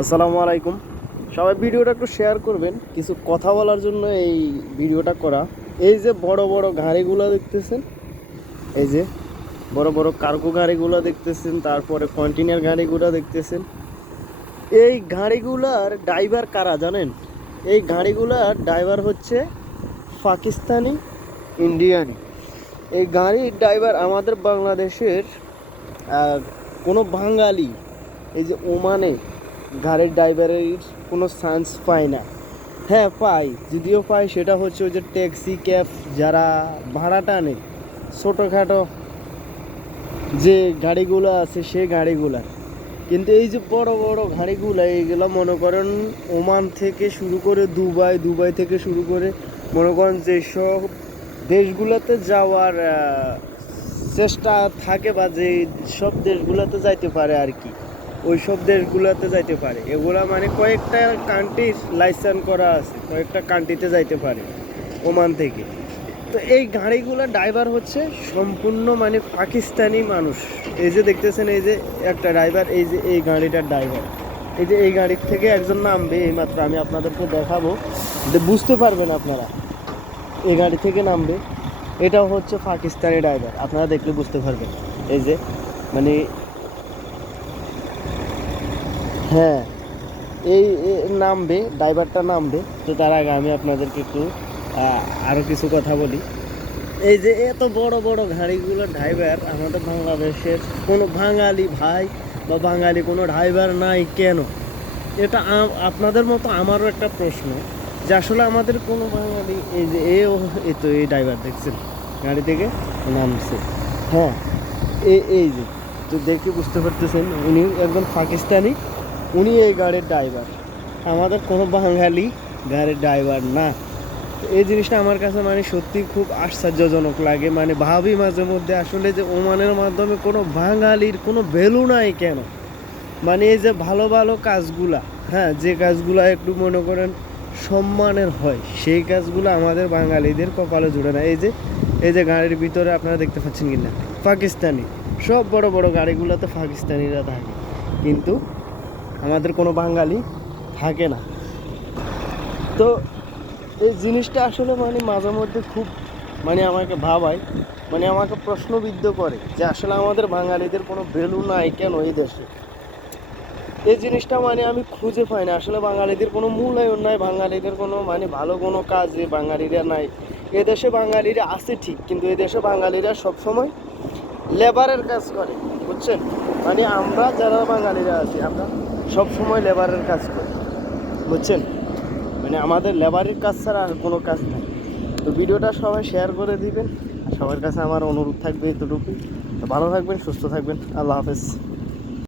আসসালামু আলাইকুম। সবাই ভিডিওটা একটু শেয়ার করবেন, কিছু কথা বলার জন্য এই ভিডিওটা করা। এই যে বড় বড় গাড়িগুলো দেখতেছেন, এই যে বড় বড় কার্গো গাড়িগুলো দেখতেছেন, তারপরে কন্টেনার গাড়িগুলো দেখতেছেন। এই গাড়িগুলার ড্রাইভার কারা জানেন? এই গাড়িগুলার ড্রাইভার হচ্ছে পাকিস্তানি, ইন্ডিয়ানি। এই গাড়ির ড্রাইভার আমাদের বাংলাদেশের কোনো বাঙালি এই যে ওমানে গাড়ির ড্রাইভারের কোনো চান্স পায় না। হ্যাঁ পাই, যদিও পাই, সেটা হচ্ছে ওই যে ট্যাক্সি ক্যাব যারা ভাড়া টানে, ছোটোখাটো যে গাড়িগুলো আছে সেই গাড়িগুলা। কিন্তু এই যে বড় বড় গাড়িগুলো, এইগুলো মনে করেন ওমান থেকে শুরু করে দুবাই, দুবাই থেকে শুরু করে মনে করেন যেসব দেশগুলোতে যাওয়ার চেষ্টা থাকে বা যে সব দেশগুলোতে যাইতে পারে আর কি, ওই সব দেশগুলোতে যাইতে পারে। এগুলা মানে কয়েকটা কান্ট্রির লাইসেন্স করা আছে, কয়েকটা কান্ট্রিতে যাইতে পারে ওমান থেকে। তো এই গাড়িগুলো ড্রাইভার হচ্ছে সম্পূর্ণ মানে পাকিস্তানি মানুষ। এই যে দেখতেছেন, এই যে একটা ড্রাইভার, এই যে এই গাড়িটার ড্রাইভার, এই যে এই গাড়ির থেকে একজন নামবে এইমাত্র, আমি আপনাদেরকে দেখাবো, বুঝতে পারবেন আপনারা। এই গাড়ি থেকে নামবে, এটাও হচ্ছে পাকিস্তানি ড্রাইভার, আপনারা দেখলে বুঝতে পারবেন। এই যে মানে হ্যাঁ, এই নামবে, ড্রাইভারটা নামবে। তো তার আগে আমি আপনাদেরকে একটু আরও কিছু কথা বলি। এই যে এত বড় বড় গাড়িগুলো ড্রাইভার আমাদের বাংলাদেশের কোনো বাঙালি ভাই বা বাঙালি কোনো ড্রাইভার নাই কেন? এটা আপনাদের মতো আমারও একটা প্রশ্ন, যে আসলে আমাদের কোনো বাঙালি, এই যে এই তো এই ড্রাইভার দেখছেন গাড়ি থেকে নামছে। হ্যাঁ, এই যে, তো দেখে বুঝতে পারতেছেন উনি একজন পাকিস্তানি, উনি এই গাড়ির ড্রাইভার। আমাদের কোনো বাঙালি গাড়ির ড্রাইভার না। এই জিনিসটা আমার কাছে মানে সত্যি খুব আশ্চর্যজনক লাগে। মানে ভাবি মাঝে মধ্যে আসলে যে ওমানের মাধ্যমে কোনো বাঙালির কোনো ভ্যালু নাই কেন? মানে এই যে ভালো ভালো কাজগুলা, হ্যাঁ, যে কাজগুলা একটু মনে করেন সম্মানের হয়, সেই কাজগুলো আমাদের বাঙালিদের কপালে জুড়ে না। এই যে গাড়ির ভিতরে আপনারা দেখতে পাচ্ছেন কিনা, পাকিস্তানি, সব বড় বড় গাড়িগুলোতে পাকিস্তানিরা থাকে, কিন্তু আমাদের কোনো বাঙালি থাকে না। তো এই জিনিসটা আসলে মানে মাঝে মধ্যে খুব মানে আমাকে ভাবায়, মানে আমাকে প্রশ্নবিদ্ধ করে যে আসলে আমাদের বাঙালিদের কোনো ভ্যালু নাই কেন এই দেশে। এই জিনিসটা মানে আমি খুঁজে পাই না, আসলে বাঙালিদের কোনো মূল্যায়ন নাই, বাঙালিদের কোনো মানে ভালো কোনো কাজে বাঙালিরা নাই। এদেশে বাঙালিরা আছে ঠিক, কিন্তু এদেশে বাঙালিরা সবসময় লেবারের কাজ করে, বুঝছেন? মানে আমরা যারা বাঙালিরা আছি, আমরা সবসময় লেবারের কাজ করি, বুঝছেন? মানে আমাদের লেবারের কাজ ছাড়া আর কোনো কাজ নাই। তো ভিডিওটা সবাই শেয়ার করে দিবেন, আর সবার কাছে আমার অনুরোধ থাকবে এতটুকুই। তো ভালো থাকবেন, সুস্থ থাকবেন, আল্লাহ হাফেজ।